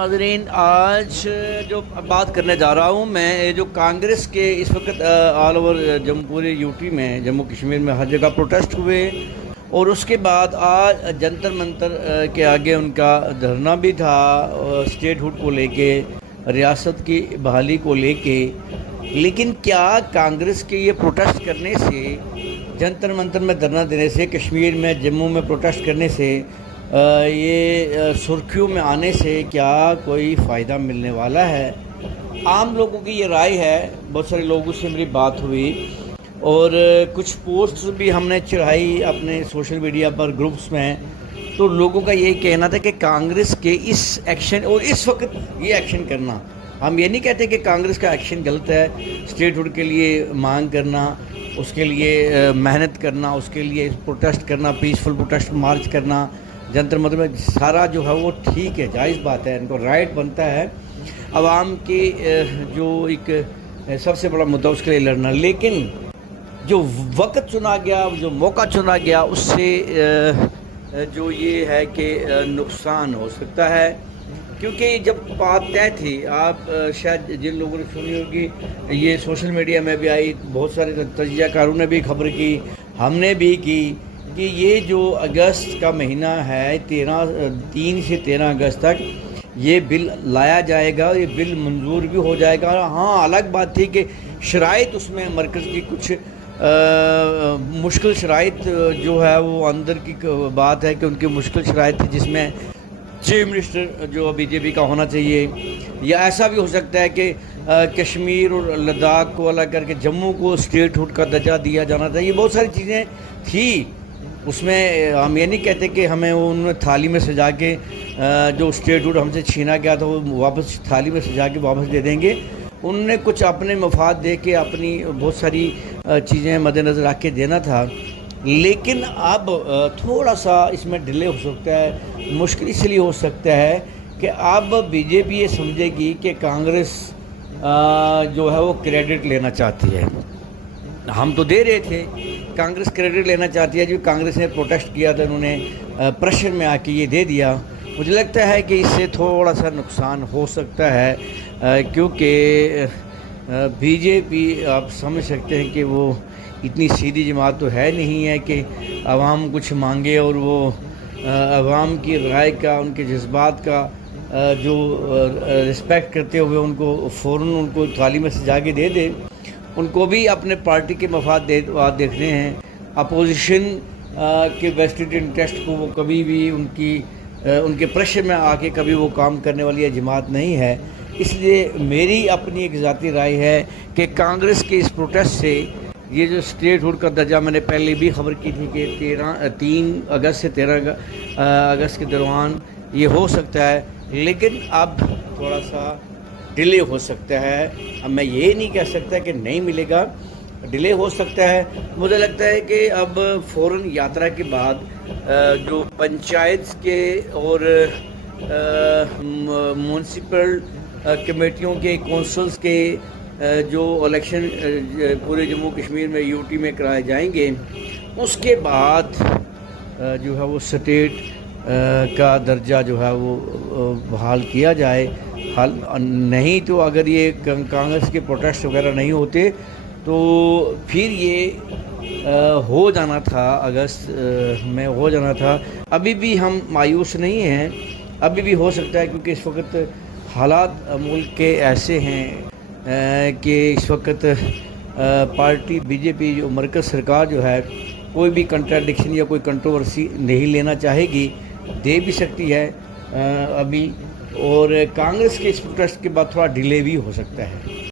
नाज़रीन, आज जो बात करने जा रहा हूँ मैं, जो कांग्रेस के इस वक्त ऑल ओवर पूरे यूटी में, जम्मू कश्मीर में हर जगह प्रोटेस्ट हुए और उसके बाद आज जंतर मंतर के आगे उनका धरना भी था स्टेट हुड को लेके, रियासत की बहाली को लेके। लेकिन क्या कांग्रेस के ये प्रोटेस्ट करने से, जंतर मंतर में धरना देने से, कश्मीर में जम्मू में प्रोटेस्ट करने से, ये सुर्खियों में आने से क्या कोई फ़ायदा मिलने वाला है? आम लोगों की ये राय है। बहुत सारे लोगों से मेरी बात हुई और कुछ पोस्ट्स भी हमने चढ़ाई अपने सोशल मीडिया पर ग्रुप्स में, तो लोगों का यही कहना था कि कांग्रेस के इस एक्शन और इस वक्त ये एक्शन करना, हम ये नहीं कहते कि कांग्रेस का एक्शन गलत है, स्टेट हुड के लिए मांग करना, उसके लिए मेहनत करना, उसके लिए प्रोटेस्ट करना, पीसफुल प्रोटेस्ट मार्च करना, जंतर मंतर में सारा जो है वो ठीक है, जायज़ बात है, इनको राइट बनता है आवाम की जो एक सबसे बड़ा मुद्दा उसके लिए लड़ना। लेकिन जो वक्त चुना गया, जो मौका चुना गया, उससे जो ये है कि नुकसान हो सकता है। क्योंकि जब बात तय थी, आप शायद जिन लोगों ने सुनी होगी, ये सोशल मीडिया में भी आई, बहुत सारे तजियाकारों ने भी खबर की, हमने भी की, कि ये जो अगस्त का महीना है, 3 से 13 अगस्त तक ये बिल लाया जाएगा, ये बिल मंजूर भी हो जाएगा। हाँ, अलग बात थी कि शराइत उसमें मरकज़ की कुछ मुश्किल शराइत जो है वो अंदर की बात है कि उनकी मुश्किल शराइत थी, जिसमें चीफ मिनिस्टर जो बीजेपी का होना चाहिए, या ऐसा भी हो सकता है कि कश्मीर और लद्दाख को अलग करके जम्मू को स्टेट हुड का दर्जा दिया जाना चाहिए। बहुत सारी चीज़ें थी उसमें। हम ये नहीं कहते कि हमें उन्होंने थाली में सजा के जो स्टेट हुड हमसे छीना गया था वो वापस थाली में सजा के वापस दे देंगे। उन्होंने कुछ अपने मफाद दे के अपनी बहुत सारी चीज़ें मद्देनज़र रख के देना था। लेकिन अब थोड़ा सा इसमें डिले हो सकता है। मुश्किल इसलिए हो सकता है कि अब बीजेपी ये समझेगी कि कांग्रेस जो है वो क्रेडिट लेना चाहती है। हम तो दे रहे थे, कांग्रेस क्रेडिट लेना चाहती है। जो कांग्रेस ने प्रोटेस्ट किया था, उन्होंने प्रेशर में आके ये दे दिया। मुझे लगता है कि इससे थोड़ा सा नुकसान हो सकता है, क्योंकि बीजेपी आप समझ सकते हैं कि वो इतनी सीधी जमात तो है नहीं है कि आवाम कुछ मांगे और वो आवाम की राय का, उनके जज्बात का जो रिस्पेक्ट करते हुए उनको फ़ौरन उनको थाली में सजा के दे दे। उनको भी अपने पार्टी के मफाद देखने हैं। अपोजिशन के वेस्टेड इंटरेस्ट को वो कभी भी उनके प्रेशर में आके कभी वो काम करने वाली है जमात नहीं है। इसलिए मेरी अपनी एक ज़ाती राय है कि कांग्रेस के इस प्रोटेस्ट से, ये जो स्टेट हुड का दर्जा, मैंने पहले भी खबर की थी कि 3 अगस्त से 13 अगस्त के दौरान ये हो सकता है, लेकिन अब थोड़ा सा डिले हो सकता है। अब मैं ये नहीं कह सकता कि नहीं मिलेगा, डिले हो सकता है। मुझे लगता है कि अब फ़ौरन यात्रा के बाद जो पंचायत के और म्यूनसिपल कमेटियों के, कौंसल्स के जो इलेक्शन पूरे जम्मू कश्मीर में, यूटी में कराए जाएंगे, उसके बाद जो है वो स्टेट का दर्जा जो है वो बहाल किया जाए। हाल नहीं तो अगर ये कांग्रेस के प्रोटेस्ट वगैरह नहीं होते तो फिर ये हो जाना था, अगस्त में हो जाना था। अभी भी हम मायूस नहीं हैं, अभी भी हो सकता है, क्योंकि इस वक्त हालात मुल्क के ऐसे हैं कि इस वक्त पार्टी बीजेपी जो मरकज़ सरकार जो है, कोई भी कंट्राडिक्शन या कोई कंट्रोवर्सी नहीं लेना चाहेगी, दे भी सकती है अभी। और कांग्रेस के इस प्रोटेस्ट के बाद थोड़ा डिले भी हो सकता है।